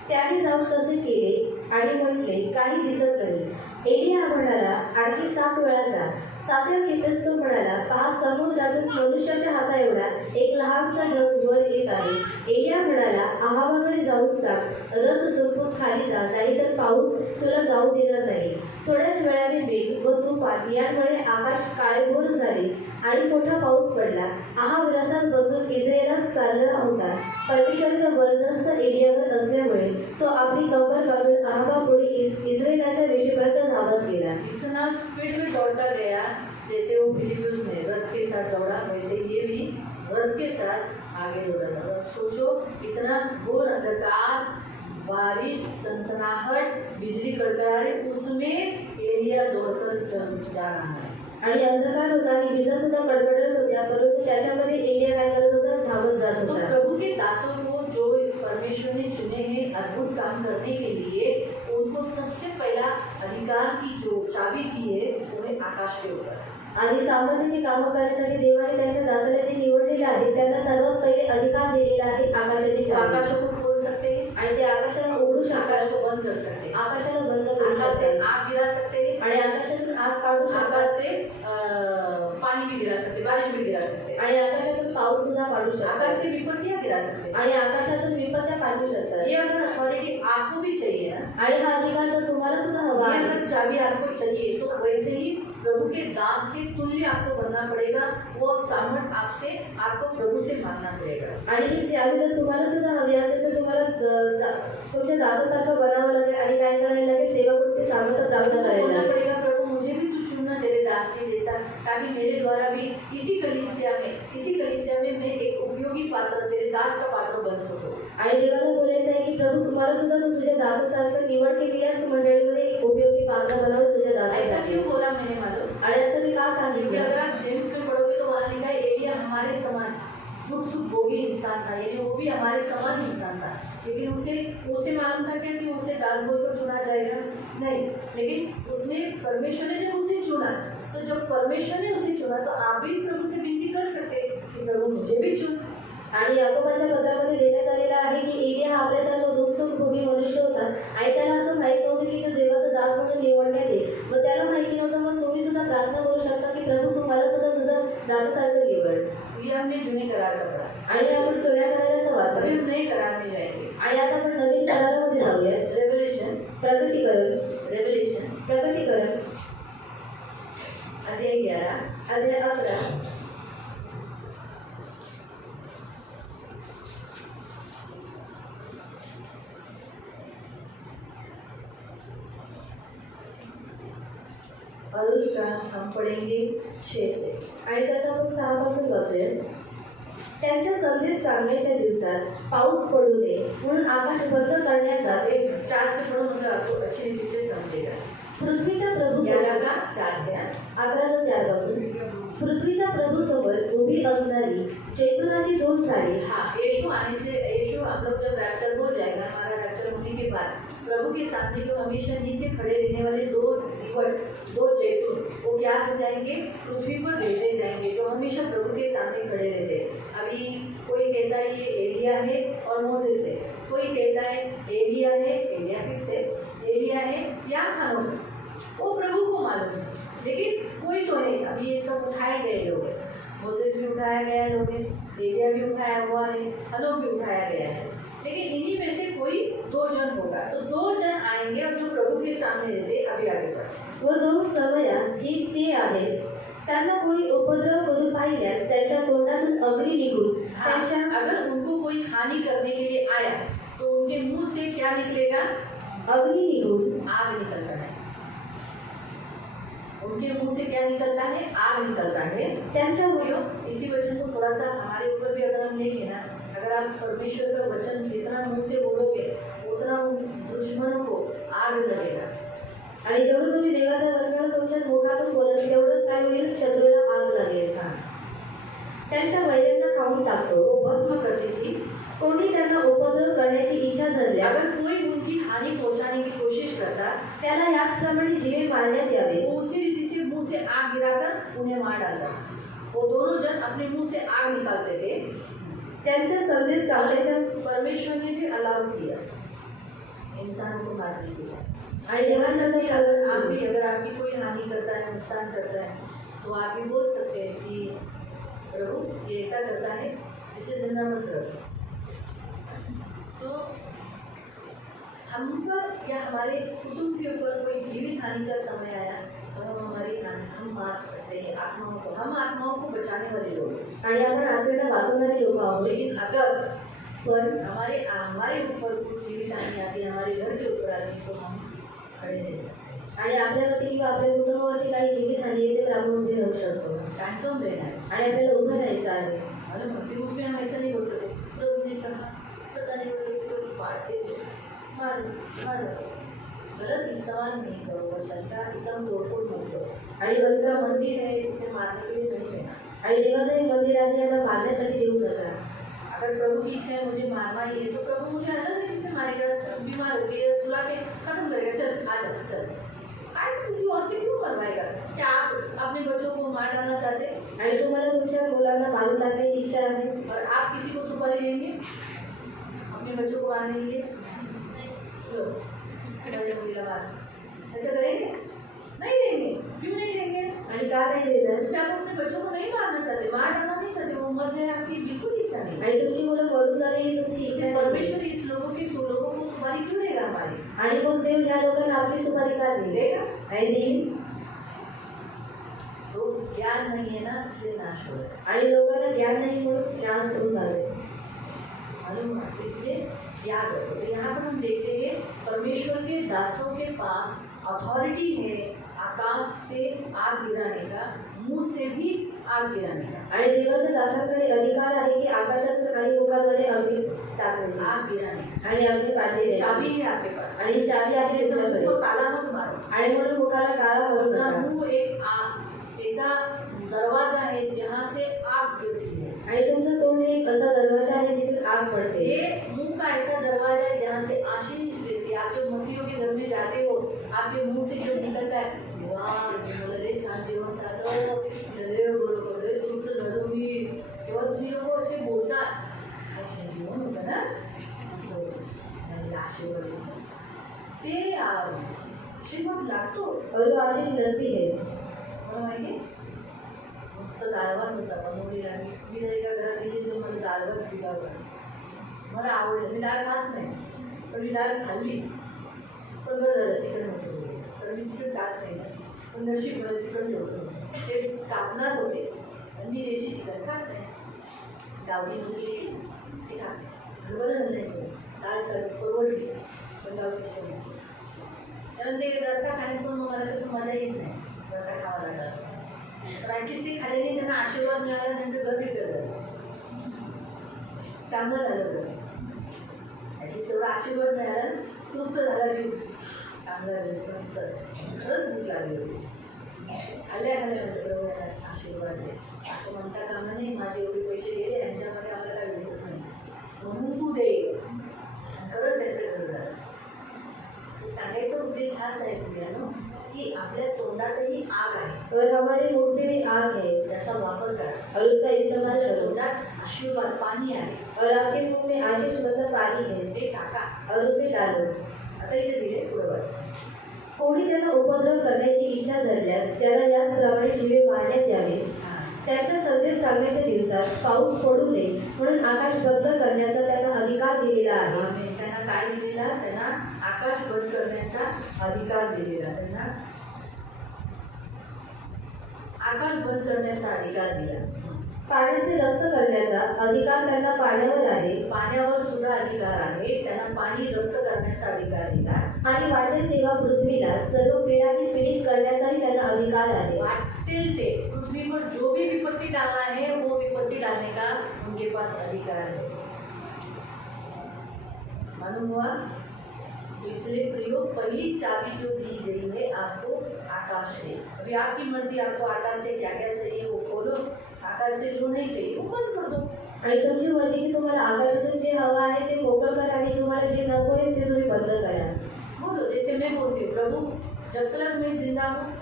त्याने जाऊन तसे केले आणि म्हटले, काही दिसत नाही। एलिया म्हणाला, आणखी 7 वेळा जा। 7व्या खेपेस तो म्हणाला, पहा समुद्रातून मनुष्याच्या हाता एवढा एक लहानसा ढग वर येत आहे। एलिया म्हणाला, आहाबाकडे जाऊन सांग, रथ झोपून खाली जा, नाहीतर पाऊस तुला जाऊ देणार नाही। थोड्याच वेळाने मेघ व तुफान यामुळे आकाश काळेभोर झाले आणि मोठा पाऊस पडला। आहाब रथात बसून इस्रायेलास चालला होता। परमेश्वराचा बरदस्त एलियावर असल्यामुळे तो आपली कंबर बांधून आहाबापुढे इस्रायेलाच्या वेशीपर्यंत धावत गेला। इतना स्पीड में दौड़ता गया जैसे वो फिलिप्पुस ने रथ के साथ दौड़ा, वैसे ये भी रथ के साथ आगे दौड़ा था। सोचो इतना घोर अंधकार, बारिश, सनसनाहट, बिजली कड़कड़ाहट, उसमें एलिया दौड़कर जा रहा है। आणि अंधकार होता आणि विजा सुद्धा कडकडत होत्या, परंतु त्याच्यामध्ये एलिया काय करत होता? धावत जात तो होता। प्रभु के दासों को जो परमेश्वर ने चुने हैं अद्भुत काम करने के लिए, उनको सबसे पहला अधिकार की जो चाबी की है वो है आकाश के ऊपर। आणि सामर्थ्याची कामं करण्यासाठी देवाने त्यांच्या दासाला जे निवडलेले आहे त्यांना सर्वात पहिले अधिकार दिलेला आहे आकाशाची चावी। आकाशों को खोल सकते हैं आणि ते आकाशाला उघडू आकाश शकतात, को बंद कर सकते हैं, आकाशाला बंद करू आकाश से शकतात आग गिरा सकते हैं, आणि आकाशातून आग काढू आकाश शकतात से पानी भी गिरा सकते, बारिश भी गिरा सकते, आणि आकाशातून पाऊस सुद्धा पाडू आकाश शकतात से विपत्तियां गिरा सकते। आणि आकाशातून विपत्त्या पाडू शकतात। ये अगर अथॉरिटी आपको भी चाहिए ना, आणि हा अधिकार जर तुम्हाला सुद्धा हवा ये आहे, अगर चाबी आपको चाहिए तो वैसे ही प्रभु के दास के तुल्य आपको बनना पड़ेगा। वो सामर्थ आपको प्रभु से मांगना पड़ेगा। आणि ही चावी जर तुम्हाला सुद्धा हवी असेल तर तुम्हाला तुमच्या दासासारखं बनावं लागेल आणि काय करायला लागेल? देवापुरती सामर्थ्य प्राप्त तो करायला बोलना लागेल। पड़ेगा, प्रभु मुझे भी तू चुनना तेरे दास के जैसा, ताकि मेरे द्वारा भी इसी कलीसिया में मैं एक उपयोगी पात्र, तेरे दास का पात्र बन सकूं। आणि देवाला बोलायचं आहे की प्रभु तुम्हाला सुद्धा तू तुझ्या दासासारखं निवड केलेल्याच मंडळीमध्ये एक उपयोगी पात्र बनवून तुझ्या ऐसा दासासाठी। क्यों बोला मैंने मालूम? आणि असं मी का क्योंकि सांगितलं? अगर आप जेम्स में पढ़ोगे तो वहाँ लिखा है एलिया हमारे समान दुख सुख भोगी इंसान था, यानी वो भी हमारे समान इंसान था। लेकिन उसे मालूम था क्या कि उसे दास बोलकर चुना जाएगा? नहीं, लेकिन उसने परमेश्वर ने जब उसे चुना, तो जब परमेश्वर ने उसे चुना तो आप भी प्रभु से विनती कर सकते कि प्रभु मुझे भी चुन। आणि याकोबाच्या पत्रामध्ये देण्यात आलेला आहे की एलिया हा आपल्यासारखा दुःखसुख भोगी मनुष्य होता आणि त्याला असं माहीत नव्हतं की तो देवाचा दास म्हणून निवडण्यात येईल। मग त्याला माहिती नव्हतं, मग तुम्ही सुद्धा प्रार्थना करू शकता की प्रभू तुम्हाला सुद्धा तुझा दासासारखं निवड। ये हमने जुने करार का पढ़ा, आणि आपण जुन्या कराराचं अभी वाचलं हम नए करार में जाएंगे। आणि आता आपण नवीन करारामध्ये जाऊया। रेवलेशन प्रकटीकरण अध्याय 11 अध्याय 11 और उसका हम पढ़ेंगे 6 से। आणि त्याचा आपण 6 पासून वाचूया। त्यांचा संदेश सांगण्याच्या दिवसात पाऊस पडू नये म्हणून आकाश बंद करण्याचा एक 4 से पढ़ो, मतलब आपको अच्छी रीति से समझेगा। पृथ्वीच्या प्रभू 11 का 4 से 11:4 पासून पृथ्वीच्या प्रभू सोबत उभी असणारी जैतुनाची 2 झाडे। हाँ, यीशु आने से, यीशु हम लोग जब रैप्चर हो जाएगा, हमारा रैप्चर होने के बाद प्रभु के सामने जो हमेशा नीचे खड़े रहने वाले 2 जीवट, 2 जैतून, वो क्या हो जाएंगे, पृथ्वी पर भेजे जाएंगे, जो हमेशा प्रभु के सामने खड़े रहते हैं। अभी कोई कहता है ये एलिया है और मोसेस है, कोई कहता है एलिया है, एलिया फिक्स है, एलिया है या हनोक, वो प्रभु को मालूम है, लेकिन कोई तो है। अभी ये सब उठाए गए लोग हैं, मोसेस भी उठाया गया है, लोग एलिया भी उठाया हुआ है, हनोक भी उठाया गया है, लेकिन इन्हीं में से कोई 2 जन होगा। तो 2 जन आएंगे और जो प्रभु के सामने रहते। अभी आगे बढ़े। व 2 समयात जी ते आहेत त्यांना कोणी उपद्रव करून पाहिल्यास त्याच्या तोंडातून अग्नी निघून त्यांच्या अगर उनको कोई हानि करने के लिए आया तो उनके मुंह से क्या निकलेगा, अग्नि निघून आग निकलता है। उनके मुंह से क्या निकलता है, आग निकलता है। त्यांच्या इसी वचन को थोड़ा सा हमारे ऊपर भी अगर हम लेंगे ना, अगर आप परमेश्वर का वचन जितना मुंह से बोलोगे उतना दुश्मनों को आग लगेगा। आणि जेवढं तुम्ही देवाच्या वचनाला तुमच्या मुखातून बोलत तेवढंच काय होईल, शत्रूला आग लागेल। त्यांच्या वैऱ्यांना खाऊन टाकतो, वो भस्म करती थी। कोणी त्यांना उपद्रव करण्याची इच्छा धरल्या अगर कोई उनकी हानि पहुंचाने की कोशिश करता त्याला याचप्रमाणे जीवे मारण्यात यावे। वो उसी रीति से मुंह से आग गिराकर उन्हें मार डालता। वो दोनों जन अपने मुंह से आग निकालते थे। त्यांचा संदेश सांगण्याच्या परमेश्वर ने भी अलाउ किया इंसानों को मारने के लिए। आणि देवांच्या भी अगर आपकी कोई हानि करता है, नुकसान करता है, तो आप भी बोल सकते हैं कि प्रभु ये ऐसा करता है, इसे जिंदा मत रखो। तो हम पर या हमारे कुटुंब के ऊपर कोई जीवित हानि का समय आया तो हम मार सकते हैं आत्माओं को। हम आत्माओं को बचाने वाले लोग हैं आणि आपण आत्मेला वाचवणारे लोक आहोत। लेकिन अगर पण हमारे ऊपर कुछ जीवित हानि आती है, हमारे घर के ऊपर आती है, तो हम खड़े रह सकते हैं। आणि आपल्यावरती किंवा आपल्या कुटुंबावरती काही जीवित हानी येते तर आपण उभे राहू शकतो स्टैंड फर्म रहना है आणि आपल्याला उभं राहायचं आहे। मालूम है, फिर उसमें हम ऐसा नहीं बोल सकते प्रभु ने कहा सताने वाले को मारते थे, मारो। गलत इस्तेमाल नहीं करो वचन का, एकदम तोड़फोड़ मत करो। आणि पवित्र मंदिर है, इसे मारने के लिए नहीं रहना। आणि देवाचं हे मंदिर आहे, याला मारण्यासाठी देऊ नका। अगर प्रभु की इच्छा है मुझे मारना ही है तो प्रभु मुझे अलग रीति से मारेगा, बीमार हो गई सुला के खत्म करेगा, चल आ जा चल। किसी और से क्यों मरवाएगा? क्या आप अपने बच्चों को मार डालना चाहते हैं? आणि तुम्हाला तुमच्या मुलांना मारून टाकण्याची इच्छा आहे और आप किसी को सुपारी देंगे अपने बच्चों को मारने के लिए? ऐसा करेंगे? नहीं देंगे। क्यों नहीं देंगे? आणि का नाही देणार? क्या आप अपने बच्चों को नहीं मारना चाहते, मार डालना नहीं चाहते, वो मर जाए आपकी बिल्कुल इच्छा नहीं। आणि तुमची मुलं मरून जावे ही तुमची इच्छा नाही। परमेश्वर इस लोगों को सुपारी क्यों देगा हमारी? आणि मग देव या लोकांना आपली सुपारी का देगा? नाही देईल। तो ज्ञान नहीं है ना, इसलिए नाश हो रहा है। आणि लोकांना ज्ञान नाही म्हणून नाश होऊन जावे। मालूम है, इसलिए याद रखो। तो यहाँ पर हम देखते हैं परमेश्वर के दासों के पास अथॉरिटी है आकाश से आग गिराने का, मुंह से भी आग गिराने का। आणि देवाच्या दासांकडे अधिकार आहे की आकाशातून आणि मुखाद्वारे अग्नी टाकायची, आग गिराने आणि अग्नी पाठवली चाबी है आपके पास, आणि चाबी आहे तुमच्याकडे। तो ताला मत मारो। आणि म्हणून मुखाला काळा मारू अपना नका। मुंह एक ऐसा दरवाजा है जहाँ से आग गिरती है। आणि तुमचं तोंड एक असा दरवाजा आहे जिथून आग पडते। ये मुंह का ऐसा दरवाजा है जहाँ से आशीष देती है। आप जब मसीहों के घर में जाते हो, आपके मुंह से जो निकलता है, वाह मुले छान जेवण झालं, रे बरोबर रे तुमचं झालं मी, तेव्हा तुम्ही लोक असे बोलतात, अच्छा जेवण होतं ना, आशीर्वाद ते श्रीमंत लागतो। और वो आशीष लगती है। मला माहिती आहे, मस्त डाळ भात होता बनवलेला। मी एका घरात गेली तर मला डाळ भात दिला होता, मला आवडलं। मी डाळ खात नाही, पण मी डाळ खाल्ली, पण बरं झालं चिकन होतं, तर मी चिकन खात नाही, पण नशीब मला चिकन ठेवलं ते कापणार होते, आणि मी देशी चिकन खात नाही, गावठी मुलगी ते खात बरं झालं नाही, डाळ परवडली, पण गावठी चिकन त्यानंतर ते रस्सा खाण्यात पण मला कसं मजा येत नाही, रस्सा खावा लागला असं। तर ॲटलीस्ट ते खाल्ल्याने त्यांना आशीर्वाद मिळाला, त्यांचं घर बिघडलं, चांगलं झालं बरं. ॲटलीस्ट तेवढा आशीर्वाद मिळाला, तृप्त झाला जीव. चांगलं झालं, मस्त, खरंच भूक लागली होती. आल्या प्रभू यांना आशीर्वाद दे, असं म्हणता कामा नाही माझे एवढे पैसे गेले, यांच्यामध्ये आम्हाला काय भेटतच नाही, म्हणून तू दे. खरंच त्यांचं खरं झालं. सांगायचा उद्देश हाच आहे मुलांनो, की आपल्या तोंडातही आग आहे और हमारे मुंह में भी आग है त्याचा वापर करा. और उसका इस्तेमाल तुमच्या करो. तोंडात आशीर्वाद पाणी आहे और आपके मुंह में आशीष मतलब पानी है ते टाका. और उसे डालो. आता इथे दिले पुढे वाच. कोणी त्यांना उपद्रव करण्याची इच्छा धरल्यास त्याला याचप्रमाणे जीवे मारण्यात यावे. त्याच्या संदेश सांगण्याच्या दिवसात पाऊस पडू नये म्हणून आकाश बंद करण्याचा त्यांना अधिकार दिलेला आहे. त्यांना काय दिलेला? त्यांना आकाश बंद करण्याचा अधिकार दिलेला. त्यांना आकाश बंद करण्याचा अधिकार दिला. पाण्याचे रक्त करण्याचा अधिकार त्यांना पाण्यावर आहे. पाण्यावर सुद्धा अधिकार आहे. त्यांना पाणी रक्त करण्याचा अधिकार दिला. आणि वाटेल तेव्हा पृथ्वीला सर्व पीडाने पीडित करण्याचाही त्यांना अधिकार आहे. वाटेल ते पृथ्वी पर जो भी विपत्ति डालना है वो विपत्ति डालने का उनके पास अधिकार है. मालूम हुआ? इसलिए प्रियो, पहली चाबी जो दी गई है आपको आकाश से. अभी आपकी मर्जी, आपको आकाश से क्या क्या चाहिए वो खोलो, आकाश से जो नहीं चाहिए वो बंद कर दो. आणि तुमची मर्जी की तुम्हाला आकाशातून जे हवं आहे ते मोकळं करा आणि तुम्हाला जे नको आहे ते तुम्ही बंद करा. बोलो, जैसे मैं बोलती हूँ, प्रभु जब तक मैं जिंदा हूँ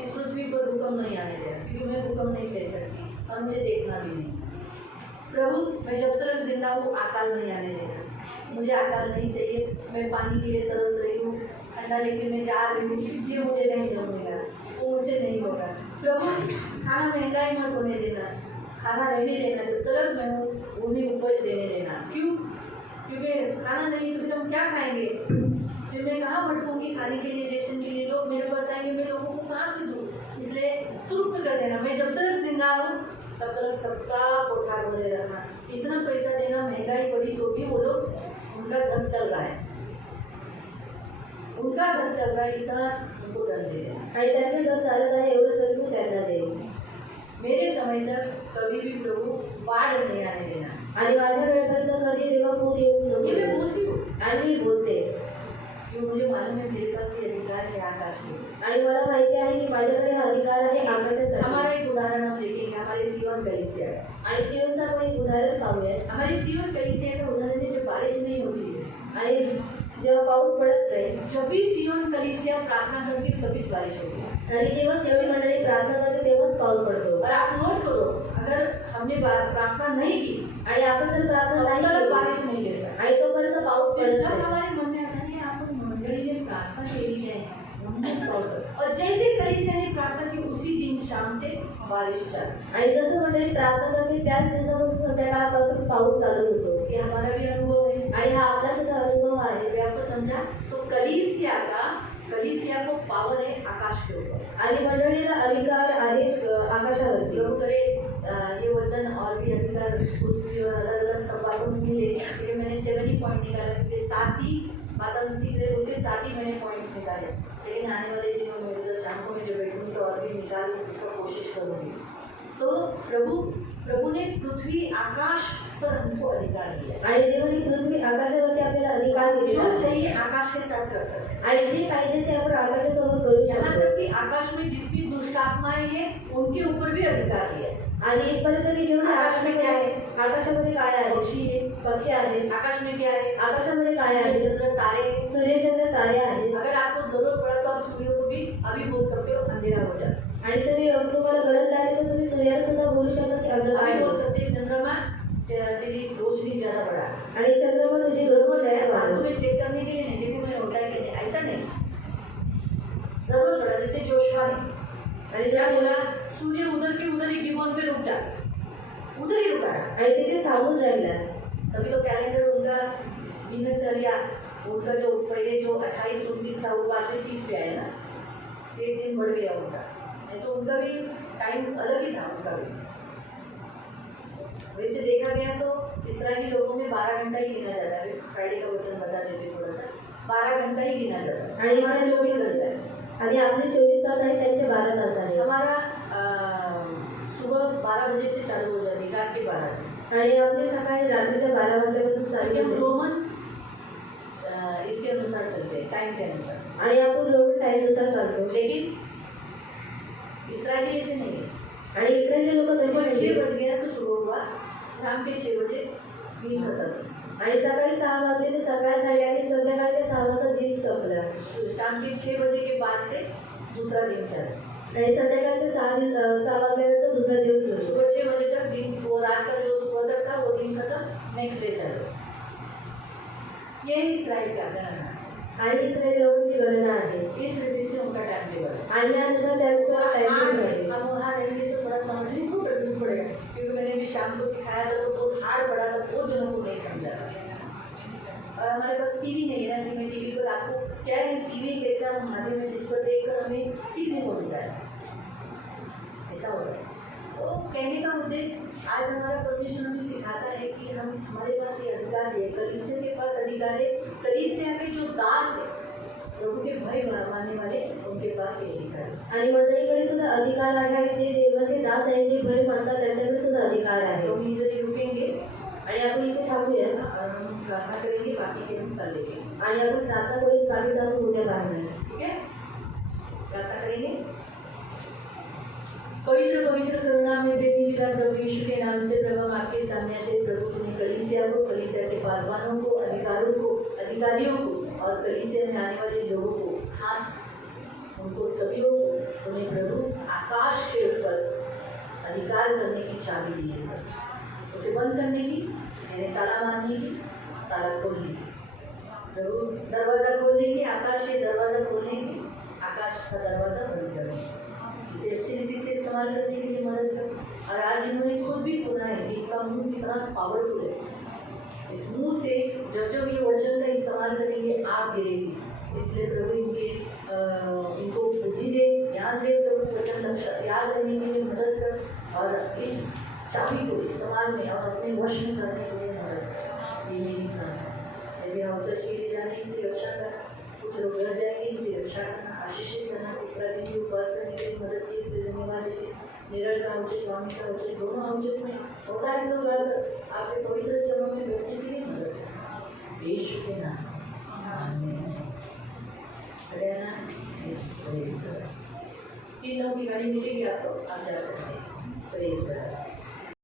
इस पृथ्वी पर भूकंप नहीं आने देना, क्योंकि मैं भूकंप नहीं सह सकती और मुझे देखना भी नहीं. प्रभु मैं जब तक जिंदा हूँ अकाल नहीं आने देना, मुझे अकाल नहीं चाहिए. मैं पानी के लिए तरस रही हूँ, ठंडा लेके मैं जा रही हूँ, ये मुझे नहीं जमेगा, वो मुझसे नहीं होगा. प्रभु खाना महंगाई मत होने देना, खाना रहने देना, जब तक मैं हूँ वो भी उपज देने देना. क्यों? क्योंकि खाना नहीं तो फिर हम क्या खाएंगे? फिर मैं कहाँ भटकूंगी खाने के लिए, रेशन के लिए? लोग मेरे पास आएंगे, मैं लोगों को कहाँ से दूँ? इसलिए तृप्त कर देना. मैं जब तक जिंदा हूँ तब तक सबका कोठा खोले रखना. इतना पैसा देना, महंगाई पड़ी तो भी वो लोग, उनका धन चल रहा है, उनका धन चल रहा है, इतना उनको धन दे देना. आणि त्यांचे घर चालत आहे एवढं तरी तू त्यांना दे. मेरे समय तक कभी भी प्रभु बाढ़ नहीं आने देना. आणि माझ्या वेळेपर्यंत कधी देवा पूर येऊ नको. ये मैं बोलती हूँ, आणि मी बोलते, क्यों? मुझे मालूम है मेरे पास ये अधिकार है आकाश में. आणि मला माहिती आहे की माझ्याकडे हा अधिकार आहे आकाशासाठी. हमारा एक उदाहरण हम देखेंगे, हमारे सीवन कलीसिया है. आणि सियोनचं आपण एक उदाहरण पाहूया. हमारे सीवन कलीसिया का उदाहरण है, जब बारिश नहीं होती है, आणि जेव्हा पाऊस पडत नाही जब भी सीवन कलीसिया प्रार्थना करती है तभी बारिश होती है. आणि जेव्हा सेवक मंडळी प्रार्थना करते तेव्हाच पाऊस पडतो. और आप नोट करो, अगर हमने प्रार्थना नहीं की आणि आपण जर प्रार्थना नाही तब तक केली बारिश नहीं गिरता. आणि तोपर्यंत पाऊस फिर पडत जब नाही. हमारे मन में आता है आपण मंडळी ने प्रार्थना केली आहे म्हणून पाऊस पडतो. और जैसे कलीसिया ने प्रार्थना की उसी दिन शाम से बारिश चालू. आणि जसं मंडळी प्रार्थना करते त्याच दिवसापासून संध्याकाळपासून पाऊस चालू होतो. ये हमारा भी अनुभव है आणि हा आपला सुद्धा अनुभव आहे. वे आपको समझा. तो कलीसिया को पावर है आकाश के ऊपर. आणि मंडळीला अधिकार आहे आकाशावरती. प्रभु करे ये वचन और भी अधिकार पृथ्वी और अलग अलग संवादों में मिले. इसलिए मैंने 70 पॉइंट निकाला, क्योंकि 7 ही माता सीख रहे बोलते 7 ही मैंने पॉइंट्स निकाले. लेकिन आने वाले दिनों में जब शाम को मैं जब बैठूँगी तो और भी निकाल उसका कोशिश करूँगी. तो प्रभु ने पृथ्वी आकाश पर हमको अधिकार दिया. आणि देवाने पृथ्वी आकाशावरती आपल्याला अधिकार दिलेला जो आहे. चाहिए आकाश के साथ कर सकते हैं. आणि जे पाहिजे ते आपण आकाशासोबत करू यहाँ शकतो. तक कि आकाश में जितनी दुष्ट आत्माएं हैं उनके ऊपर भी अधिकार दिया है. आणि इथपर्यंत की जेव्हा आकाश में क्या है? आकाशामध्ये काय आहे? पक्षी है. पक्षी आहेत. आकाश में क्या है? आकाशामध्ये काय आहे? चंद्र तारे. सूर्यचंद्र तारे आहेत. अगर आपको जरूरत पड़ा तो आप सूर्य को भी अभी बोल सकते हो अंधेरा हो जाए. आणि तुम्हाला गरज लागली तर तुम्ही सूर्याला सुद्धा बोलू शकता की अंधकार अभी आहे. बोल सकते हैं चंद्रमा तेरी रोशनी ज्यादा बढ़ा. आणि चंद्रमा तुझी जरूरत जरूर है आहे. आप तुम्हें चेक करने के लिए नहीं, देखो मैंने उठाया कि नहीं, ऐसा नहीं. जरूरत पड़ा, जैसे जोशुआ ने आणि क्या जेव्हा बोला, सूर्य उधर के उधर ही गिबोन पे रुक जा, उधर ही रुका है. आणि तिथे थांबून राहिला. तभी तो कैलेंडर उनका दिनचर्या उनका जो पहले जो 28-29 था वो बाद में 30 पे आया ना, 1 दिन बढ़ गया उनका. नहीं तो उनका भी टाइम अलग ही था. उनका भी वैसे देखा गया तो इस्राएली लोगों में 12 घंटा ही गिना जाता है. फ्राइडे का वचन बता देते थोड़ा सा. 12 घंटा ही गिना जाता है. आणि हमारा 24 घंटा है. आणि आपले 24 तास आहे, त्यांचे 12 तास आहे. हमारा सुबह 12 बजे से चालू हो जाती है, रात के 12 से. आणि आपली सकाळी रात्रीच्या 12 वाजल्यापासून चालू क्योंकि हम होते. रोमन इसके अनुसार चलते हैं, टाइम के अनुसार. आणि आपण रोमन टाईमनुसार चालतो. लेकिन इसराइली ऐसे नहीं है. आणि इस्रायली लोक तसे सुबह 6 नाही. बज गया तो शुरू हुआ, शाम के 6 बजे दिन खत्म. आणि सकाळी 6 वाजले ते सकाळ झाली आणि संध्याकाळच्या 6 वाजता दिन संपला. शाम के 6 बजे के बाद से दूसरा दिन चला. आणि संध्याकाळच्या 6 वाजल्यानंतर दुसरा दिवस सुरू. सुबह 6 बजे तक दिन, वो रात का जो सुबह तक था वो दिन खत्म, नेक्स्ट डे चालू. ये इसराइल का गणना है. आणि इस्रायली लोकांची गणना आहे. इस रीति से उनका टाइम टेबल है. आणि त्यानुसार त्यांचं टाईम आहे. हम वहाँ रहेंगे तो थोड़ा समझने को तकलीफ पड़ेगा, क्योंकि मैंने भी शाम को सिखाया था तो बहुत हार्ड पड़ा था, बहुत जनों को नहीं समझा. और हमारे पास टीवी नहीं है ना कि मैं टीवी पर आपको क्या है, टीवी कैसा माध्यम है जिस पर देखकर हमें सीखने को मिलता है, ऐसा होता है. तो कहने का उद्देश्य, आज हमारा परमेश्वर हमें सिखाता है कि हम, हमारे पास ये अधिकार है, कलीसिया के पास अधिकार है. कलीसिया में जो दास है, प्रभु के भय मानने वाले, उनके पास ये अधिकार है. आणि मंडळीकडे सुद्धा अधिकार आहे. आणि जे देवाचे दास आहे, जे भय मानतात त्यांच्याकडे सुद्धा अधिकार आहे. तो हम इधर ही रुकेंगे आणि आपण इथे थांबूया और हम प्रार्थना करेंगे, बाकी के हम कर लेंगे. आणि आपण प्रार्थना करून बाकी जाऊन उद्या पाहणार. ठीक है, प्रार्थना करेंगे. पवित्र पवित्र करुणा में बेनिका प्रभु यीशु के नाम से प्रभु हम आपके सामने आते हैं. प्रभु तुम्हें कलीसिया को, कलीसिया के पासवानों को, अधिकारियों को और कलीसिया में आने वाले लोगों को, खास उनको सभी को तुम्हें प्रभु आकाश के ऊपर अधिकार करने की चाबी दी है. उसे बंद करने की, यानी ताला मारने की, ताला खोलने की. प्रभु दरवाज़ा खोलने की, आकाश के दरवाज़ा खोलने की, आकाश का दरवाज़ा बंद करने की. इसे अच्छी रीति से इस्तेमाल करने के लिए मदद कर. और आज इन्होंने खुद भी सुना है कि इनका मुंह कितना पावरफुल है. इस मुंह से जब जब ये वचन का इस्तेमाल करेंगे आग गिरेगी. इसलिए प्रभु इनको बुद्धि दे, ज्ञान दे. प्रभु वचन याद करने के लिए मदद कर और इस चाबी को इस्तेमाल में और अपने वश में करने के लिए मदद कर. ये मेरी प्रार्थना है. यदि हम चर्च के लिए जाने की रक्षा कर, कुछ लोग रह जाएंगे, इनकी रक्षा करना, आशीषित करना, तीसरा दिन भी उपवास करने के लिए मदद की. इसलिए धन्यवाद देते. निरल का उचित, वाणी का उचित, दोनों उचित में होता है तो आपके पवित्र चरणों में बैठने के लिए मदद करें. यीशु के नाम से आमीन. सड़ना प्रेज. 3 लोगों की गाड़ी मिलेगी आपको, आप जा सकते हैं. प्रेज.